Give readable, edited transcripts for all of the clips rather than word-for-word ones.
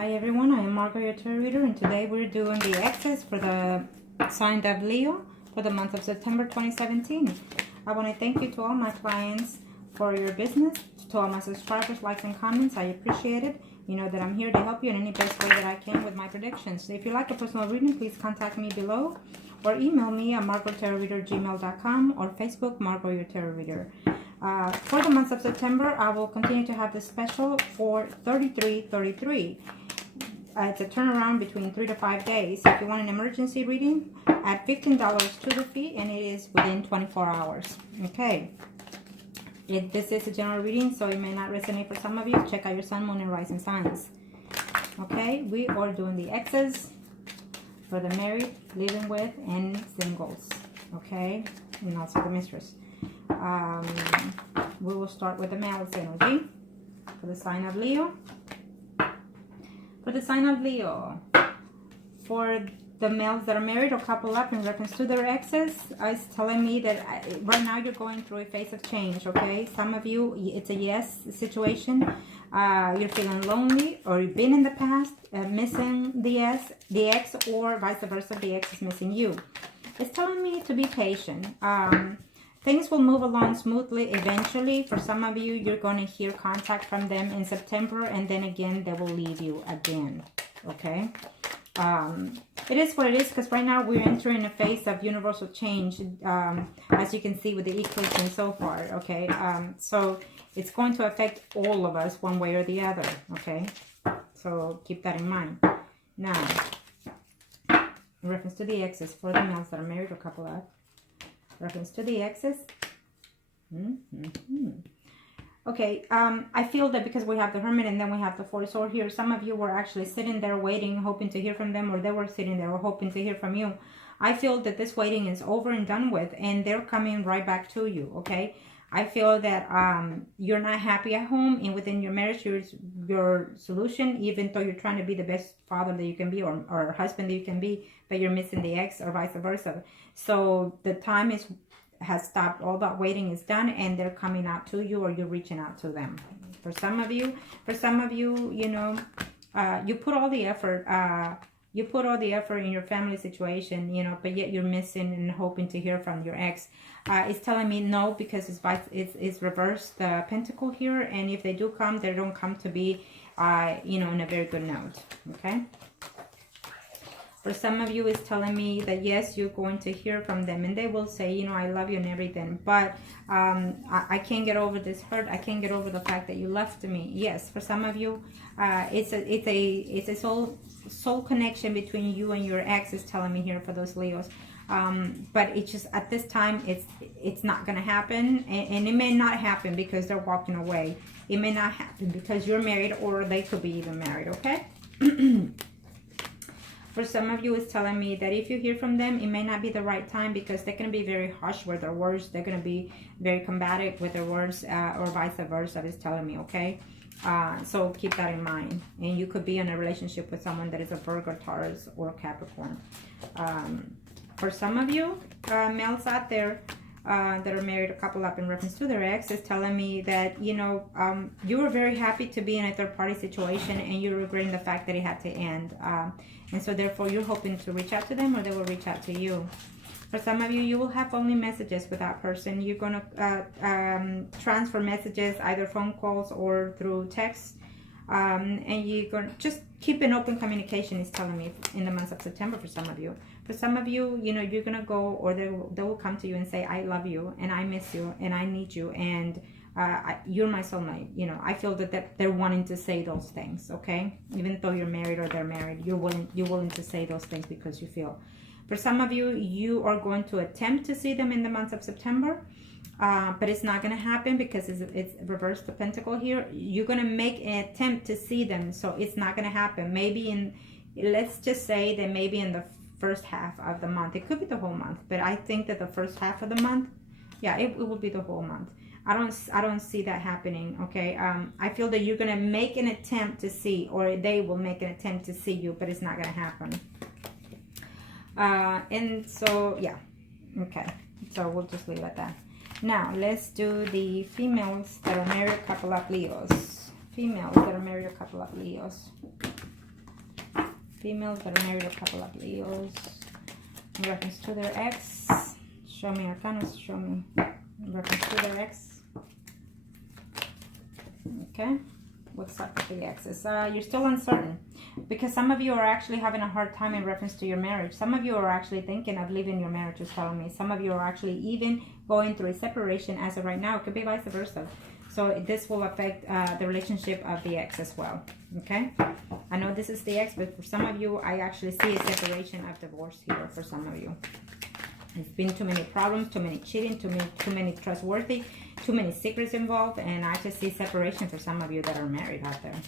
Hi everyone, I am Margourtarotreader, and today we're doing the X's for the sign of Leo for the month of September 2017. I want to thank you to all my clients for your business, to all my subscribers, likes, and comments. I appreciate it. You know that I'm here to help you in any best way that I can with my predictions. So if you like a personal reading, please contact me below or email me at margourtarotreader@gmail.com or Facebook Margourtarotreader. For the month of September, I will continue to have the special for 3333. It's a turnaround between 3 to 5 days. If you want an emergency reading, add $15 to the fee, and it is within 24 hours. Okay. This is a general reading, so it may not resonate for some of you. Check out your sun, moon, and rising signs. Okay, we are doing the X's for the married, living with, and singles. Okay, and also the mistress. We will start with the male's energy for the sign of Leo. For the sign of Leo, for the males that are married or couple up in reference to their exes, it's telling me that right now you're going through a phase of change, okay? Some of you, it's a yes situation. You're feeling lonely, or you've been in the past missing the ex, or vice versa, the ex is missing you. It's telling me to be patient. Things will move along smoothly eventually. For some of you, you're going to hear contact from them in September, and then again, they will leave you again, okay? It is what it is, because right now we're entering a phase of universal change, as you can see with the eclipse and so far, okay? So it's going to affect all of us one way or the other, okay? So keep that in mind. Now, in reference to the exes for the males that are married or couple up, reference to the exes. Okay, I feel that because we have the Hermit and then we have the Four of Swords here, some of you were actually sitting there waiting, hoping to hear from them, or they were sitting there hoping to hear from you. I feel that this waiting is over and done with, and they're coming right back to you, okay? I feel that you're not happy at home, and within your marriage, your solution, even though you're trying to be the best father that you can be, or husband that you can be, but you're missing the ex, or vice versa. So the time has stopped. All that waiting is done, and they're coming out to you, or you're reaching out to them. For some of you, you know, you put all the effort. You put all the effort in your family situation, you know, but yet you're missing and hoping to hear from your ex. It's telling me no, because it's reversed the pentacle here, and if they do come, they don't come to be, you know, in a very good note, okay? For some of you, it's telling me that yes, you're going to hear from them, and they will say, you know, I love you and everything, but I can't get over this hurt. I can't get over the fact that you left me. Yes, for some of you, it's a soul connection between you and your ex, is telling me here for those Leos. But it's just at this time, it's not going to happen, and it may not happen because they're walking away. It may not happen because you're married, or they could be even married, okay? For some of you, it's telling me that if you hear from them, it may not be the right time, because they're going to be very harsh with their words. They're going to be very combative with their words, or vice versa, it's telling me, okay? So keep that in mind. And you could be in a relationship with someone that is a Virgo, Taurus, or Capricorn. For some of you, males out there that are married or couple up in reference to their ex, is telling me that, you know, you were very happy to be in a third-party situation, and you're regretting the fact that it had to end. And so therefore, you're hoping to reach out to them, or they will reach out to you. For some of you, you will have only messages with that person. You're going to transfer messages, either phone calls or through text. And you're going to just keep an open communication, is telling me, in the month of September for some of you. For some of you, you know, you're going to go, or they will come to you and say, I love you, and I miss you, and I need you, and you're my soulmate. You know, I feel that they're wanting to say those things, okay? Even though you're married or they're married, you're willing to say those things because you feel. For some of you, you are going to attempt to see them in the month of September, but it's not going to happen because it's reversed the pentacle here. You're going to make an attempt to see them, so it's not going to happen. Maybe let's just say that maybe in the first half of the month. It could be the whole month, but I think that the first half of the month, yeah, it will be the whole month. I don't see that happening, okay? I feel that you're going to make an attempt to see, or they will make an attempt to see you, but it's not going to happen. And so, yeah, okay. So we'll just leave it at that. Now, let's do the females that are married, couple of Leos. Females that are married, a couple of Leos. females that are married, a couple of Leos, in reference to their ex. Show me Arcanas, show me in reference to their ex. Okay, what's up with the exes? You're still uncertain because some of you are actually having a hard time in reference to your marriage. Some of you are actually thinking of leaving your marriage, is telling me. Some of you are actually even going through a separation as of right now. It could be vice versa. So this will affect the relationship of the ex as well. Okay, I know this is the ex, but for some of you, I actually see a separation of divorce here for some of you. It's been too many problems, too many cheating, too many trustworthy, too many secrets involved, and I just see separation for some of you that are married out there.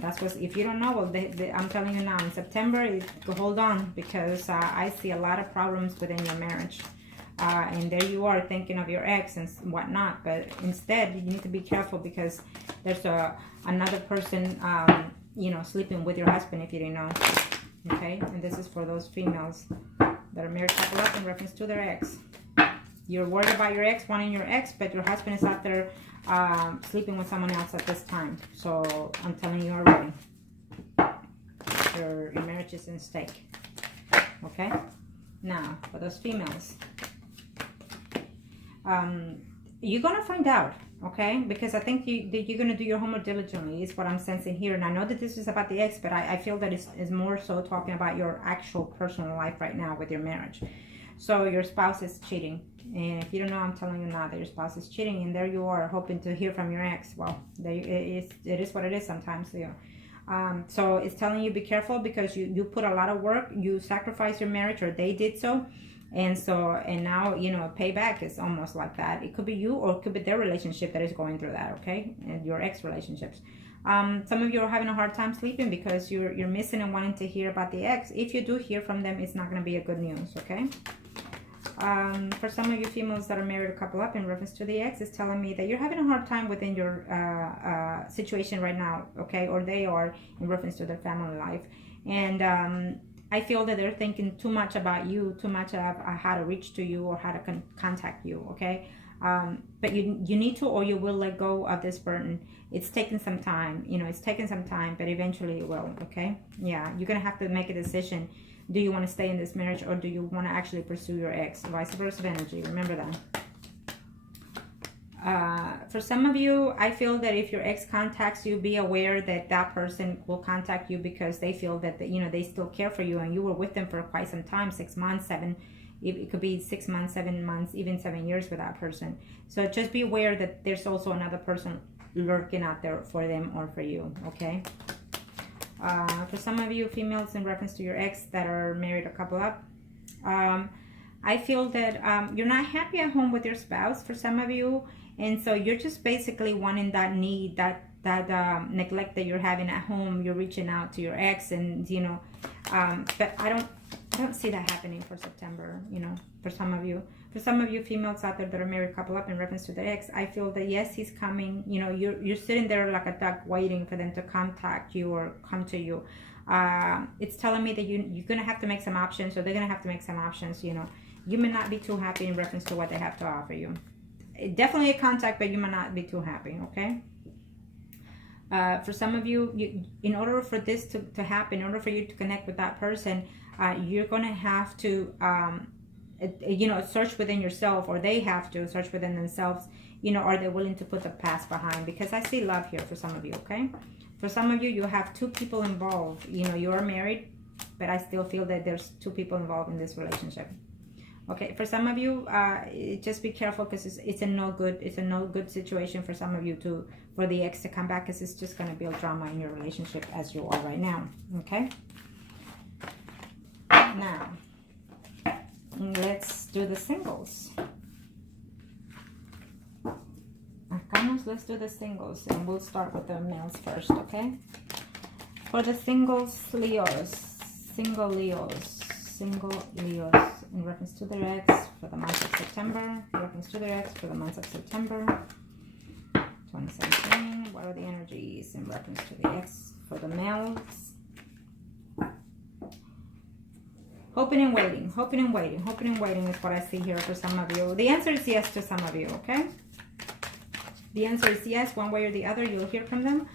That's what, if you don't know, well, I'm telling you now, in September, hold on, because I see a lot of problems within your marriage. And there you are thinking of your ex and whatnot, but instead, you need to be careful because there's another person, you know, sleeping with your husband, if you didn't know. Okay, and this is for those females that are married couple up in reference to their ex. You're worried about your ex, wanting your ex, but your husband is out there sleeping with someone else at this time. So I'm telling you already, your marriage is in stake. Okay, now for those females, you're gonna find out. Okay, because I think you're going to do your homework diligently is what I'm sensing here. And I know that this is about the ex, but I feel that it's more so talking about your actual personal life right now with your marriage. So your spouse is cheating. And if you don't know, I'm telling you now that your spouse is cheating. And there you are hoping to hear from your ex. Well, it is what it is sometimes. So it's telling you be careful because you put a lot of work. You sacrifice your marriage, or they did so. And now, you know, payback is almost like that. It could be you, or it could be their relationship that is going through that, okay? And your ex relationships. Some of you are having a hard time sleeping because you're missing and wanting to hear about the ex. If you do hear from them, it's not going to be a good news, okay? For some of you females that are married a couple up in reference to the ex, is telling me that you're having a hard time within your situation right now, okay? Or they are in reference to their family life. And I feel that they're thinking too much about you, too much of how to reach to you or how to contact you, okay? But you need to, or you will let go of this burden. It's taking some time, you know, it's taking some time, but eventually it will, okay? Yeah, you're going to have to make a decision. Do you want to stay in this marriage, or do you want to actually pursue your ex? Vice versa energy, remember that. For some of you, I feel that if your ex contacts you, be aware that that person will contact you because they feel that, you know, they still care for you and you were with them for quite some time, 6 months, 7, it could be 6 months, 7 months, even 7 years with that person. So just be aware that there's also another person lurking out there for them or for you, okay? For some of you females in reference to your ex that are married a couple up, I feel that you're not happy at home with your spouse for some of you. And so you're just basically wanting that need, that neglect that you're having at home. You're reaching out to your ex, and you know, but I don't see that happening for September. You know, for some of you females out there that are married couple up in reference to their ex, I feel that yes, he's coming. You know, you're sitting there like a duck waiting for them to contact you or come to you. It's telling me that you're gonna have to make some options, or they're gonna have to make some options. You know, you may not be too happy in reference to what they have to offer you. Definitely a contact, but you might not be too happy, okay? For some of you, in order for this to happen, in order for you to connect with that person, you're going to have to, you know, search within yourself, or they have to search within themselves, you know, are they willing to put the past behind? Because I see love here for some of you, okay? For some of you, you have 2 people involved. You know, you are married, but I still feel that there's 2 people involved in this relationship. Okay, for some of you, just be careful because it's a no good situation for some of you for the ex to come back, because it's just going to build drama in your relationship as you are right now. Okay. Now, let's do the singles. Arcanos, let's do the singles, and we'll start with the males first. Okay. For the singles, Leos, single Leos. In reference to their ex for the month of September. In reference to their ex for the month of September 2017. What are the energies in reference to the ex for the males? Hoping and waiting is what I see here for some of you. The answer is yes to some of you, okay? The answer is yes, one way or the other, you'll hear from them.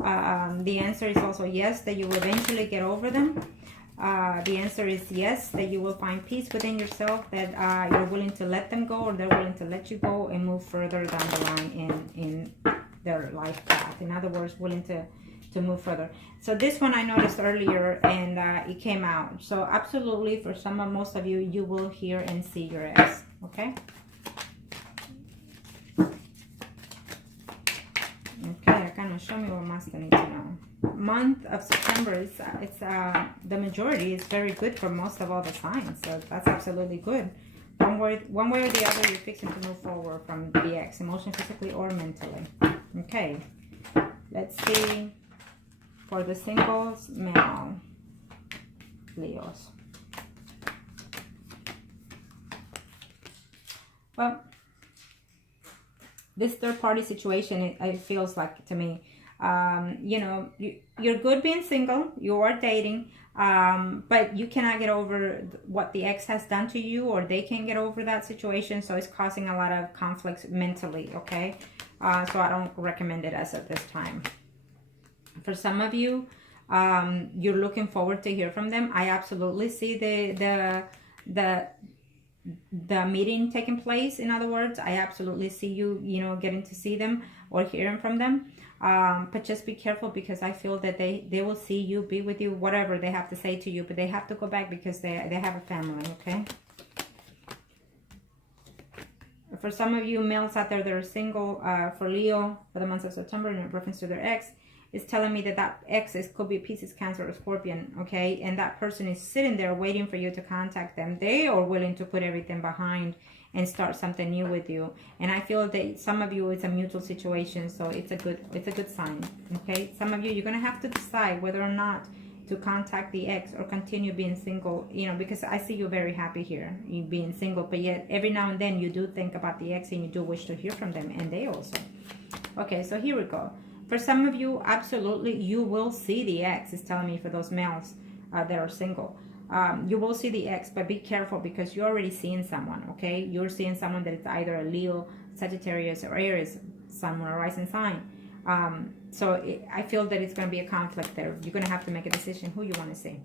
The answer is also yes, that you will eventually get over them. The answer is yes, that you will find peace within yourself, that you're willing to let them go, or they're willing to let you go and move further down the line in their life path. In other words, willing to move further. So this one I noticed earlier, and it came out. So absolutely, for most of you, you will hear and see your ex. Okay. Okay, kind of show me what Master needs to know. Month of September is the majority is very good for most of all the signs, so that's absolutely good. One way or the other, you're fixing to move forward from the ex, emotionally, physically, or mentally. Okay, let's see for the singles male Leos. Well, this third party situation, it feels like to me, you know, you're good being single, you are dating, but you cannot get over what the ex has done to you, or they can't get over that situation, so it's causing a lot of conflicts mentally, okay? So I don't recommend it as of this time. For some of you, you're looking forward to hear from them. I absolutely see the meeting taking place. In other words, I absolutely see you, you know, getting to see them or hearing from them. But just be careful, because I feel that they will see you, be with you, whatever they have to say to you, but they have to go back because they have a family, okay? For some of you males out there that are single, for Leo, for the month of September, in reference to their ex, is telling me that ex could be Pisces, Cancer, or Scorpion, okay? And that person is sitting there waiting for you to contact them. They are willing to put everything behind and start something new with you. And I feel that some of you, it's a mutual situation, so it's a good sign, okay? Some of you, you're gonna have to decide whether or not to contact the ex or continue being single, you know, because I see you very happy here, you being single, but yet every now and then you do think about the ex and you do wish to hear from them, and they also. Okay, so here we go. For some of you, absolutely, you will see the ex, is telling me, for those males that are single. You will see the ex, but be careful, because you're already seeing someone, okay? You're seeing someone that is either a Leo, Sagittarius, or Aries, sun, or rising sign. I feel that it's going to be a conflict there. You're going to have to make a decision who you want to see.